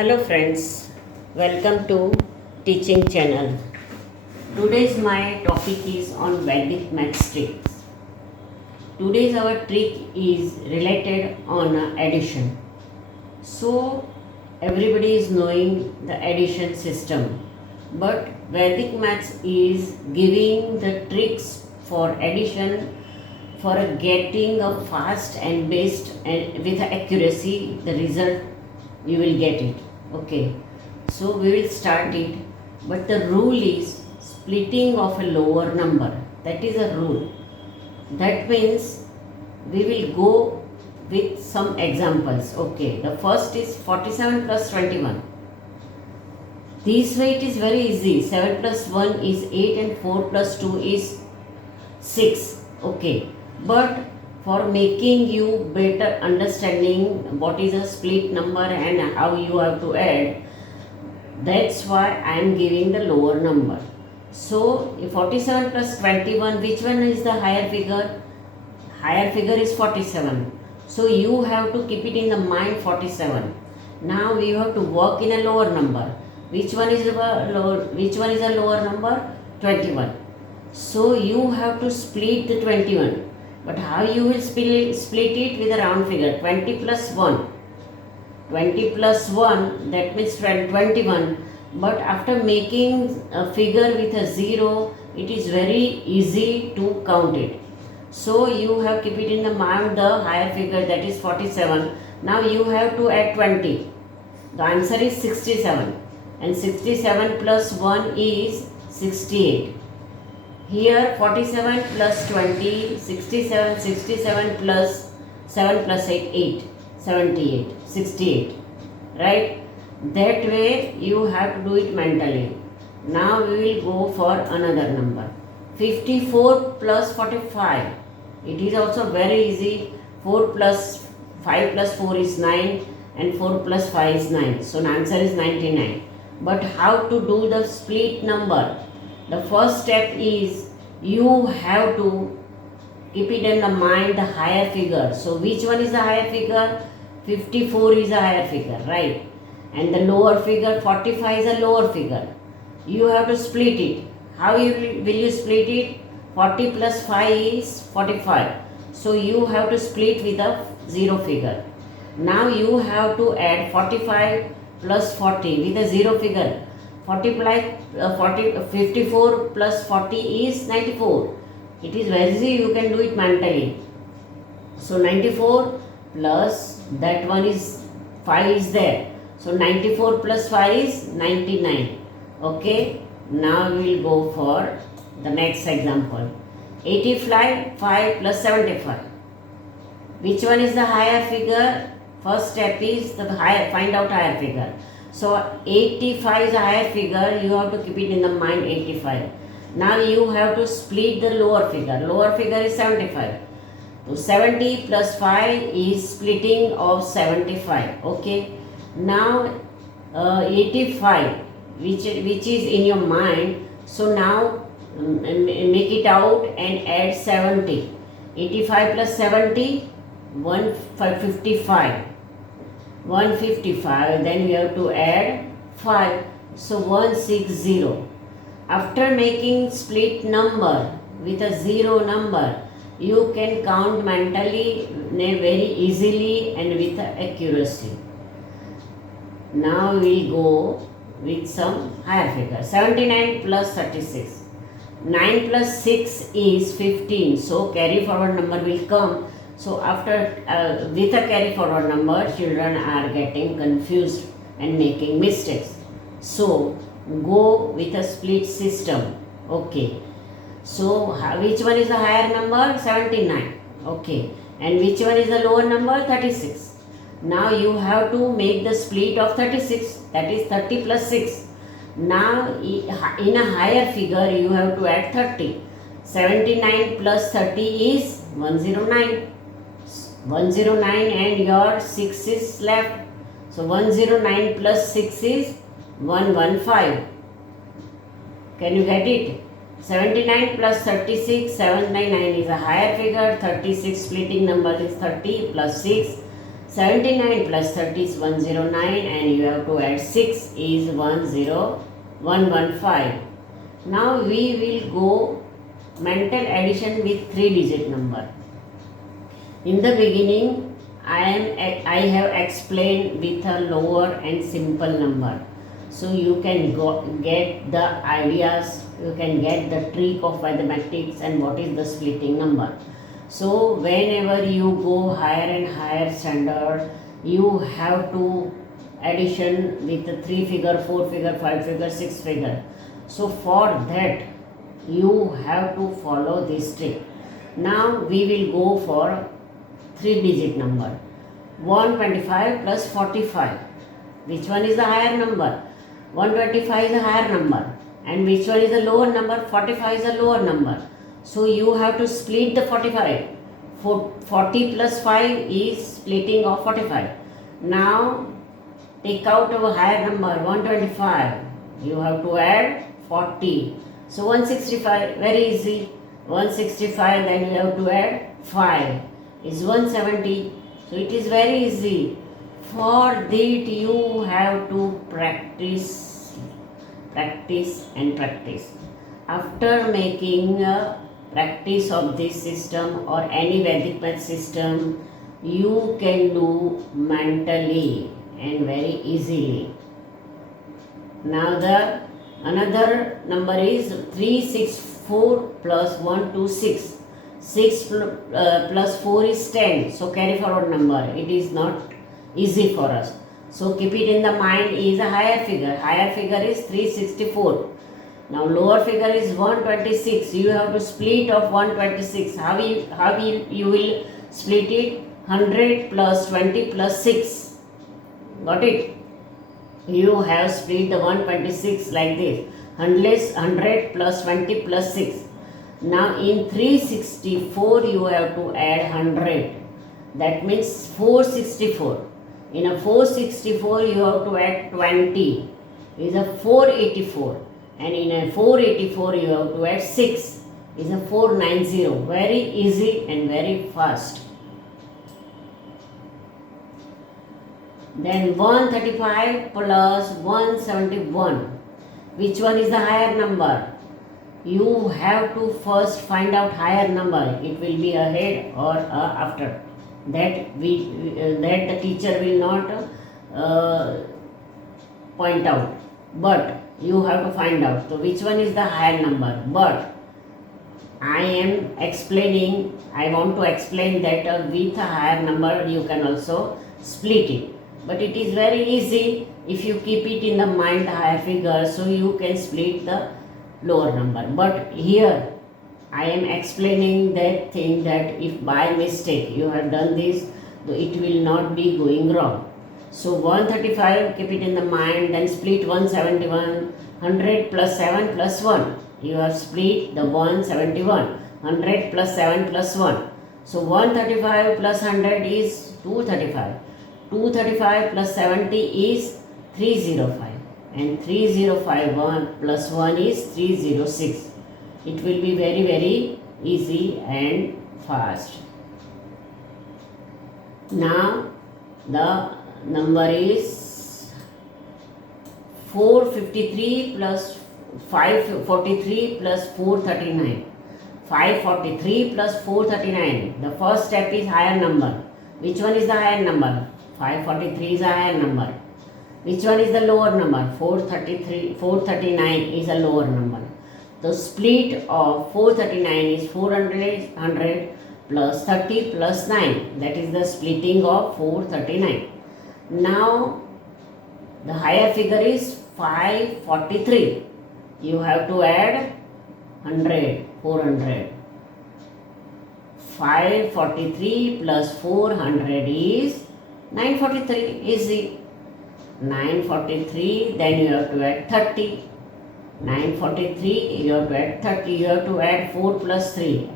Hello friends, welcome to teaching channel. Today's my topic is on Vedic maths tricks. Today's our trick is related on addition. So everybody is knowing the addition system, but Vedic maths is giving the tricks for addition for getting a fast and best and with accuracy the result you will get it. Okay, so we will start it, but the rule is splitting of a lower number. That is a rule. That means we will go with some examples. Okay, the first is 47 plus 21. This way it is very easy. 7 plus 1 is 8 and 4 plus 2 is 6. Okay, but for making you better understanding what is a split number and how you have to add, that's why I am giving the lower number. So 47 plus 21, which one is the higher figure? Higher figure is 47. So you have to keep it in the mind 47. Now we have to work in a lower number. Which one is a lower number? 21. So you have to split the 21. But how you will split it with a round figure? 20 plus 1. 20 plus 1, that means 21. But after making a figure with a 0, it is very easy to count it. So you have keep it in the mind the higher figure, that is 47. Now you have to add 20. The answer is 67. And 67 plus 1 is 68. Here 47 plus 20, 67 plus 7 plus 8, 78, 68. Right? That way you have to do it mentally. Now we will go for another number. 54 plus 45. It is also very easy. 4 plus 5 plus 4 is 9 and 4 plus 5 is 9. So the answer is 99. But how to do the split number? The first step is you have to keep it in the mind the higher figure. So which one is the higher figure? 54 is a higher figure, right? And the lower figure 45 is a lower figure. You have to split it. How will you split it? 40 plus 5 is 45. So you have to split with a 0 figure. Now you have to add 45 plus 40 with a 0 figure. 54 plus 40 is 94. It is very easy, you can do it mentally. So 94 plus that one is 5 is there. So 94 plus 5 is 99. Okay, now we will go for the next example. 85 plus 75. Which one is the higher figure? First step is the higher, find out higher figure. So 85 is a higher figure, you have to keep it in the mind 85. Now you have to split the lower figure. Lower figure is 75. So 70 plus 5 is splitting of 75. Okay. Now 85 which is in your mind. So now make it out and add 70. 85 plus 70, 155. 155, then we have to add 5. So 160. After making split number with a 0 number, you can count mentally very easily and with accuracy. Now we will go with some higher figure. 79 plus 36. 9 plus 6 is 15. So carry forward number will come. So after with a carry forward number, children are getting confused and making mistakes. So go with a split system. Okay. So which one is the higher number? 79. Okay. And which one is the lower number? 36. Now you have to make the split of 36. That is 30 plus 6. Now in a higher figure you have to add 30. 79 plus 30 is 109. 109 and your 6 is left. So 109 plus 6 is 115. Can you get it? 79 plus 36, 799 is a higher figure. 36 splitting number is 30 plus 6. 79 plus 30 is 109, and you have to add 6 is 10115. Now we will go mental addition with 3-digit number. In the beginning, I have explained with a lower and simple number, so you can get the ideas, you can get the trick of mathematics and what is the splitting number. So whenever you go higher and higher standard, you have to addition with 3 figure, 4 figure, 5 figure, 6 figure. So for that you have to follow this trick. Now we will go for 3-digit number. 125 plus 45. Which one is the higher number? 125 is a higher number. And which one is the lower number? 45 is a lower number. So you have to split the 45. 40 plus 5 is splitting of 45. Now take out a higher number, 125. You have to add 40. So 165, very easy. 165, then you have to add 5 is 170. So it is very easy. For that you have to practice and practice. After making a practice of this system or any Vedic math system, you can do mentally and very easily. Now the another number is 364 plus 126. 6 plus 4 is 10. So carry forward number. It is not easy for us. So keep it in the mind is a higher figure. Higher figure is 364. Now lower figure is 126. You have to split of 126. How you will split it? 100 plus 20 plus 6. Got it? You have split the 126 like this. 100 plus 20 plus 6. Now in 364 you have to add 100. That means 464. In a 464 you have to add 20. Is a 484. And in a 484 you have to add 6. Is a 490. Very easy and very fast. Then 135 plus 171. Which one is the higher number? You have to first find out higher number. It will be ahead or after. That the teacher will not point out. But you have to find out. So which one is the higher number? But I am explaining. I want to explain that with a higher number you can also split it. But it is very easy if you keep it in the mind higher figure, so you can split the lower number. But here I am explaining that thing that if by mistake you have done this, it will not be going wrong. So 135, keep it in the mind, then split 171, 100 plus 7 plus 1. You have split the 171, 100 plus 7 plus 1. So 135 plus 100 is 235. 235 plus 70 is 305. And 3051 plus 1 is 306. It will be very, very easy and fast. Now the number is 453 plus 543 plus 439. 543 plus 439. The first step is higher number. Which one is the higher number? 543 is a higher number. Which one is the lower number? 439 is a lower number. The split of 439 is 400 plus 30 plus 9. That is the splitting of 439. Now the higher figure is 543. You have to add 100, 400. 543 plus 400 is 943. Easy. 943, then you have to add 30. 943, you have to add 30. You have to add 4 plus 3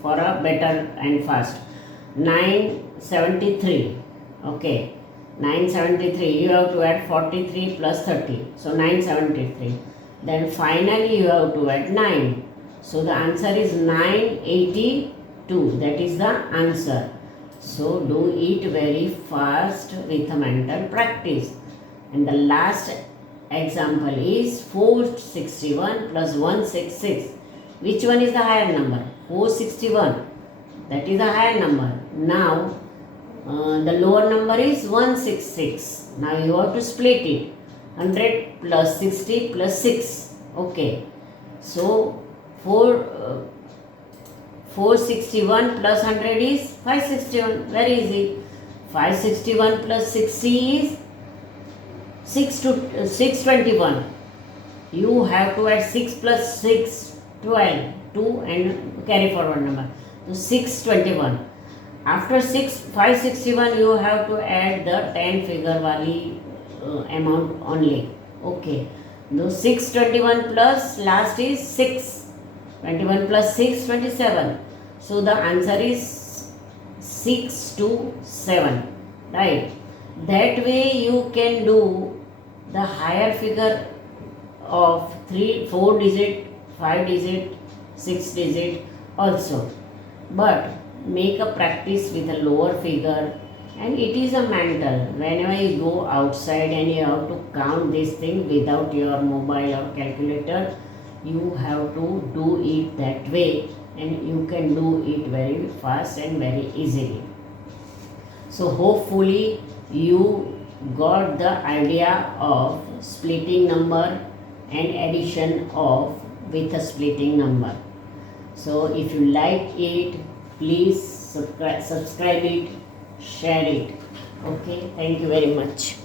for a better and fast. 973. Okay. 973, you have to add 43 plus 30. So 973. Then finally you have to add 9. So the answer is 982. That is the answer. So do it very fast with a mental practice. And the last example is 461 plus 166. Which one is the higher number? 461. That is the higher number. Now the lower number is 166. Now you have to split it. 100 plus 60 plus 6. Okay. So 461 plus 100 is 561. Very easy. 561 plus 60 is 621. You have to add 6 plus 6, 12. 2 and carry forward number. So 621. After 561 you have to add the 10 figure wali amount only. Okay. Now 621 plus last is 6. 21 plus 6, 27. So the answer is 627. Right. That way you can do the higher figure of 3, 4 digit, 5 digit, 6 digit also. But make a practice with a lower figure, and it is a mental. Whenever you go outside and you have to count this thing without your mobile or calculator, you have to do it that way, and you can do it very fast and very easily. So hopefully you got the idea of splitting number and addition of with a splitting number. So if you like it, please subscribe it, share it. Okay, thank you very much.